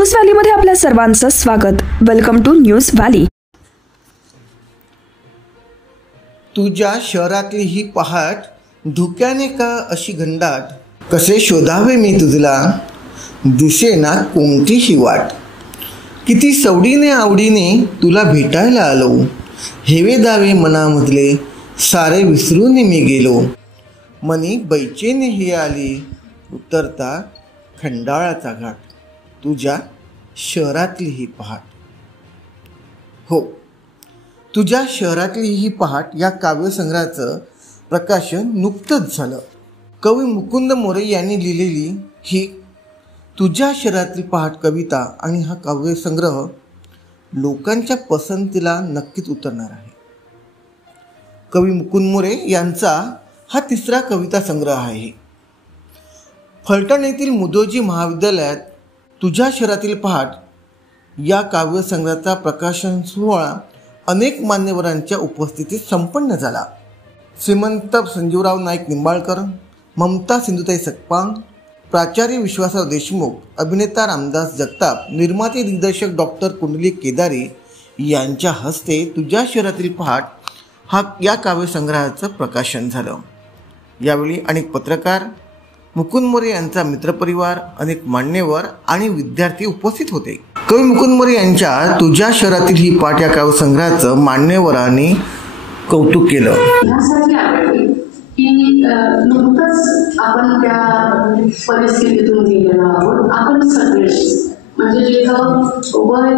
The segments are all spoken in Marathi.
न्यूज व्हॅलीमध्ये आपल्या सर्वांचं स्वागत. Welcome to news valley. तुझ्या शहरातली ही पहाट धुक्याने का अशी घनदाट, कसे शोधावे मी तुझला, दिसेना कोणतीही वाट. किती सवडीने आवडीने तुला भेटायला आलो, हेवे दावे मनामधले सारे विसरून मी गेलो. मनी बैचेने ही आली उतरता खंडाळाचा घाट, तुझ्या शहरातली ही पहाट. हो, तुझ्या शहरातली ही पहाट या काव्यसंग्रहाचं प्रकाशन नुकतंच झालं. कवी मुकुंद मोरे यांनी लिहिलेली ही तुझ्या शहरातली पहाट कविता आणि हा काव्यसंग्रह लोकांच्या पसंतीला नक्कीच उतरणार आहे. कवी मुकुंद मोरे यांचा हा तिसरा कविता संग्रह आहे. फलटण येथील मुदोजी महाविद्यालयात तुझ्या शहरातील पहाट या काव्यसंग्रहाचा प्रकाशन सोहळा अनेक मान्यवरांच्या उपस्थितीत संपन्न झाला. श्रीमंत संजीवराव नाईक निंबाळकर, ममता सिंधुताई सकपाळ, प्राचार्य विश्वासराव देशमुख, अभिनेता रामदास जगताप, निर्माते दिग्दर्शक डॉक्टर कुंडलिक केदारे यांच्या हस्ते तुझ्या शहरातील पहाट या काव्यसंग्रहाचं प्रकाशन झालं. यावेळी अनेक पत्रकार, मुकुंद मोरे यांचा मित्रपरिवार, अनेक मान्यवर आणि विद्यार्थी उपस्थित होते. कवी मुकुंद मोरे यांच्या तुझ्या शहरातील ही पहाट या काव्यसंग्रहाचं मान्यवरांनी कौतुक केलं. नुकतंच आपण त्या परिस्थितीतून गेलेलो आहोत. आपण सगळे म्हणजे जिथं वय,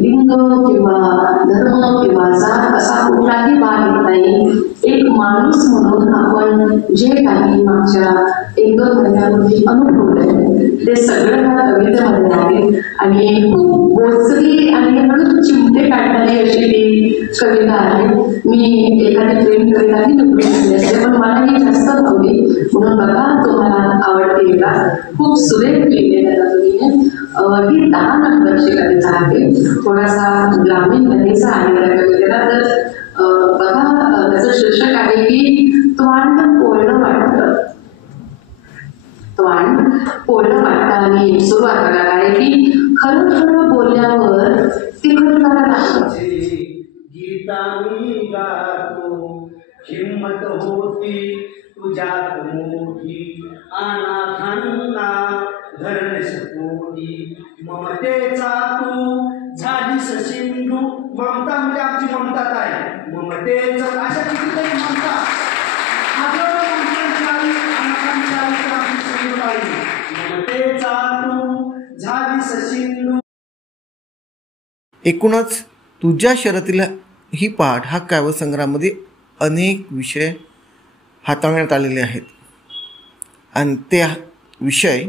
लिंग किंवा धर्म किंवा जात असा कुठलाही भाग येत नाही. एक माणूस म्हणून आपण जे काही मागच्या 1-2 महिन्यापूर्वी अनुभवलंय ते सगळं ह्या कवितेमध्ये आहे. आणि खूप बोचरी आणि हळूच चिमटे काढणारी अशी ती कविता आहे. मी एखादी प्रेम कविताही निवडून घेतली असते, पण मला ही जास्त आवडली म्हणून बघा तुम्हाला आवडते का. खूप सुरेख लिहिलेलं आहे तुम्ही. ही 10 नंबरची कविता आहे. थोडासा ग्रामीण लहरीचा आहे त्या कवितेला. तर बघा, त्याचं शीर्षक आहे की त्वांड पोळलं वाटतं. त्वांड पोळलं वाटतं आणि सुरुवात करायला आहे की खरं खरं बोलल्यावर तिखटपणा लागतं. गीता मी गातो, हिम्मत होती तुझ्यात मोठी, अनाथांना धरणेस पोटी, ममतेचा तू झालीस सिंधू. ममता म्हणजे आमची ममता काय, ममतेचं अशा कितीतरी ममता ममतेचा तू झालीस सिंधू. एकूणच तुझ्या शहरातील ही पहाट हा काव्यसंग्रहामध्ये अनेक विषय हाताळण्यात आलेले आहेत आणि ते विषय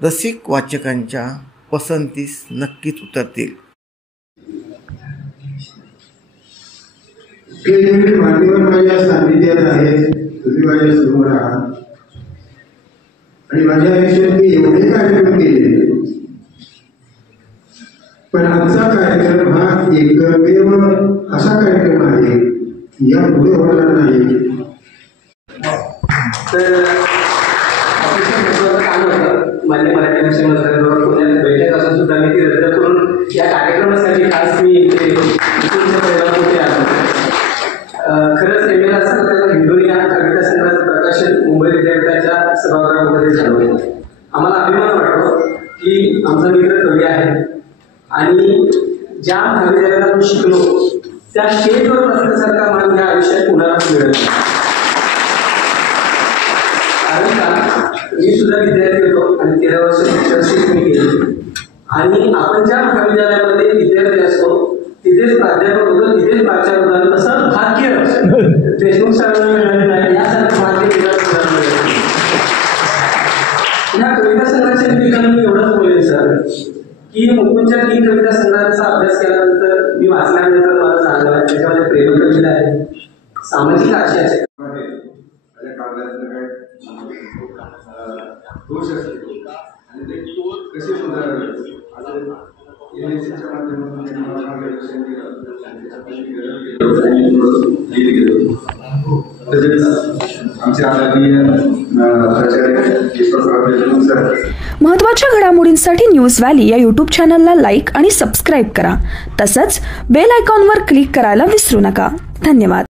रसिक वाचकांच्या पसंतीस नक्कीच उतरतील. मान्यवर माझ्या सान्निध्यात आहेत, तुम्ही माझ्या समोर आहात आणि माझ्या आयुष्यात मी एवढे कार्यक्रम केले, पण आजचा कार्यक्रम हा एकमेव असा कार्यक्रम आहे या पुढे होणार नाही. तर मान्य मराठी भाषा मंत्रालयावर पुण्यात बैठक असून सुद्धा मी ती रद्द करून या कार्यक्रमासाठी खास मी इथे होते आलो. खरंच एम एल असं त्याला हिंदोरी या कविता संग्रहाचं प्रकाशन मुंबई विद्यापीठाच्या सभागृहामध्ये झालं होतं. आम्हाला अभिमान वाटतो की आमचा मित्र कवी आहे आणि ज्या महाविद्यालयात आपण शिकलो त्या स्टेजवर बसण्यासारखा मान या आयुष्यात कुणाला मिळत नाही. कारण का मी सुद्धा विद्यार्थी होतो आणि 13 वर्ष शिक्षण मी केले आणि आपण ज्या महाविद्यालयामध्ये विद्यार्थी असतो तिथेच प्राध्यापक होतो, तिथेच प्राचार्य होतो. तसं भाग्य देशमुख सरांना मिळालेलं आहे. यासारखं भाग्य या कविता संग्रहाच्या निमित्तानं मी एवढंच बोलेन सर की मुकुंदच्या 3 कविता संग्रहाचा अभ्यास केल्यानंतर मी वाचल्यानंतर मला जाणवलं त्याच्यामध्ये प्रेम कविता आहे, सामाजिक आशयाचे दोष असते आणि ते कसे सुधारावे तसेच आमचे आदरणीय प्राचार्य विश्वासराव देशमुख सर. महत्त्वाच्या घडामोडींसाठी न्यूज व्हॅली या यूट्यूब चॅनलला लाईक आणि सबस्क्राईब करा. तसंच बेल आयकॉनवर क्लिक करायला विसरू नका. धन्यवाद.